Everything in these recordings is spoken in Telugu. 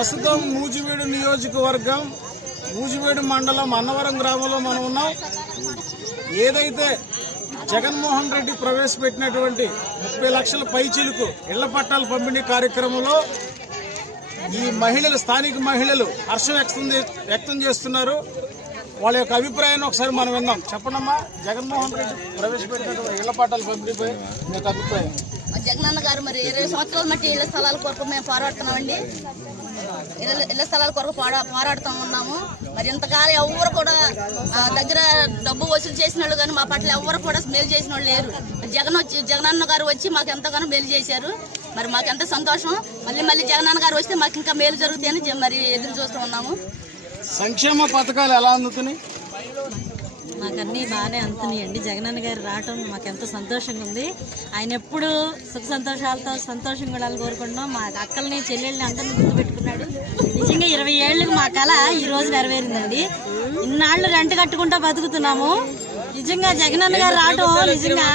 ప్రస్తుతం నూజివీడు నియోజకవర్గం నూజివీడు మండలం అన్నవరం గ్రామంలో మనం ఉన్నాం. ఏదైతే జగన్మోహన్ రెడ్డి ప్రవేశపెట్టినటువంటి 30 లక్షల పైచిలుకు ఇళ్ల పట్టాల పంపిణీ కార్యక్రమంలో ఈ మహిళలు, స్థానిక మహిళలు హర్షం వ్యక్తం చేస్తున్నారు. వాళ్ళ యొక్క అభిప్రాయాన్ని ఒకసారి మనం విందాం. చెప్పండమ్మా, జగన్మోహన్ రెడ్డి ప్రవేశపెట్టినటువంటి ఇళ్ల పట్టాల పంపిణీపై మీకు అభిప్రాయం? జగనన్న గారు మరి 20 సంవత్సరాల మట్టి ఇళ్ల స్థలాల కొరకు మేము పోరాడుతున్నామండి. ఇళ్ల స్థలాల కొరకు పోరాడుతూ ఉన్నాము. మరి ఇంతకాలం ఎవరు కూడా దగ్గర డబ్బు వసూలు చేసిన వాళ్ళు కానీ మా పట్ల ఎవరు కూడా మేలు చేసిన వాళ్ళు లేరు. జగనన్న గారు వచ్చి మాకు ఎంతగానో మేలు చేశారు. మరి మాకు ఎంత సంతోషం. మళ్ళీ జగనన్న గారు వస్తే మాకు ఇంకా మేలు జరుగుతాయని మరి ఎదురు చూస్తూ ఉన్నాము. సంక్షేమ పథకాలు ఎలా అందుతున్నాయి? మాకన్నీ బాగానే అందుతున్నాయండి. జగనన్న గారు రావటం మాకు ఎంతో సంతోషంగా ఉంది. ఆయన ఎప్పుడు సుఖ సంతోషాలతో సంతోషంగా ఉండాలని కోరుకుంటున్నాం. మా అక్కల్ని, చెల్లెళ్ళని అందరినీ గుర్తుపెట్టుకున్నాడు. నిజంగా 20 ఏళ్ళకి మా కళ ఈ రోజు నెరవేరిందండి. ఇన్నాళ్ళు రెంట్ కట్టుకుంటా బతుకుతున్నాము. నిజంగా జగనన్న గారు రావటం నిజంగా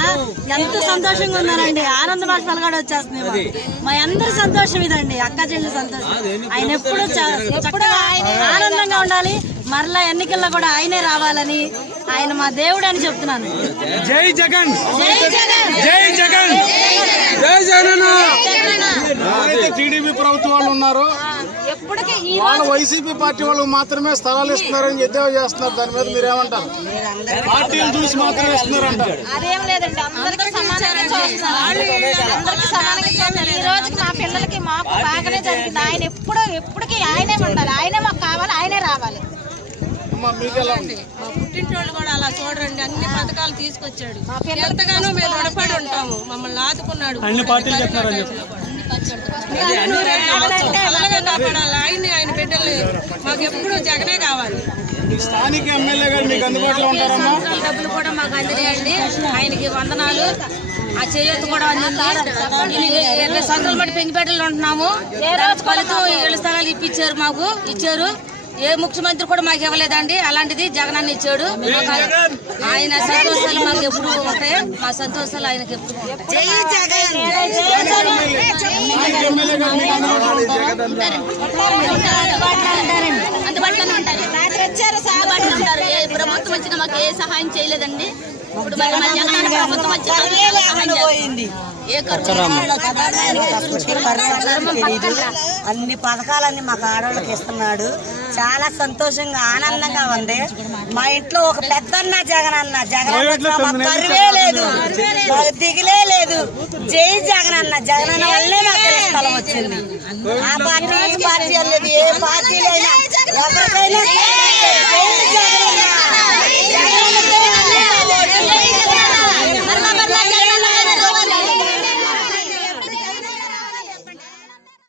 ఎంతో సంతోషంగా ఉన్నారండి. ఆనంద బాష్పాలు కూడా వచ్చేస్తున్నాయి. మా అందరి సంతోషం ఇదండి, అక్క చెల్లి సంతోషం. ఆయన ఎప్పుడు చక్కగా ఆనందంగా ఉండాలి. మరలా ఎన్నికల్లో కూడా ఆయనే రావాలని, ఆయన మా దేవుడు అని చెప్తున్నాను. జై జగన్, జై జగన్, జై జగన్, జై జగన్. ఎవరైతే టీడీపీ ప్రభుత్వం వాళ్ళు ఉన్నారో వాళ్ళు వైసీపీ పార్టీ వాళ్ళకి మాత్రమే స్థలాలు ఇస్తున్నారని ఎద్దేవా చేస్తున్నారు. దాని మీద మీరేమంటారు? పార్టీలు చూసి మాత్రమే ఇస్తున్నారు అంటారు. అదేం లేదండి, అందరికీ సమానంగా చూస్తున్నారు. ఈ రోజుకి మా పిల్లలకి మాకు బాగానే జరిగింది. ఆయన ఎప్పటికీ ఆయనే ఉండాలి, ఆయనే మాకు కావాలి, ఆయనే రావాలి. మా పుట్టింటోళ్ళు కూడా అలా చూడండి, అన్ని పథకాలు తీసుకొచ్చాడు. ఎంతగానో మేము రుణపడి ఉంటాము. మమ్మల్ని ఆదుకున్నాడు. అన్ని పార్టీలు చెప్తున్నారని అలాగే కాపాడాలి ఆయన్ని, ఆయన బిడ్డల్ని. మాకు ఎప్పుడు జగనే కావాలి. స్థానిక ఎమ్మెల్యే గారు మీకు అందుబాటులో ఉంటారమ్మా? డబ్బులు కూడా మాకు అందినాయండి. ఆయనకి వందనాలు. ఆ చేయూత కూడా అందింది. 20 సంవత్సరాల మట్టి పెంచిపేటలో ఉంటున్నాము. ఫలితం ఇళ్ల స్థలాలు ఇప్పించారు, మాకు ఇచ్చారు. ఏ ముఖ్యమంత్రి కూడా మాకు ఇవ్వలేదండి, అలాంటిది జగనన్న ఇచ్చాడు. ఆయన సంతోషాలు మాకు ఎప్పుడు ఉంటాయి. మా సంతోషాలు ఆయనకి ఎప్పుడు అందుబాటులోనే ఉంటారు. ఏ ప్రభుత్వం వచ్చినా మాకు ఏ సహాయం చేయలేదండి. ఇప్పుడు జగనన్న ప్రభుత్వం వచ్చి అన్ని పథకాలన్నీ మాకు ఆడవాళ్ళకి ఇస్తున్నాడు. చాలా సంతోషంగా, ఆనందంగా ఉంది. మా ఇంట్లో ఒక పెద్దన్న జగనన్న కరువే లేదు, మాకు దిగులే లేదు. జై జగనన్న, జగనన్న వల్లే మాకు స్థలం వచ్చింది. ఆ పార్టీ, ఈ పార్టీ అనేది ఏ పార్టీలైనా ఎవరికైనా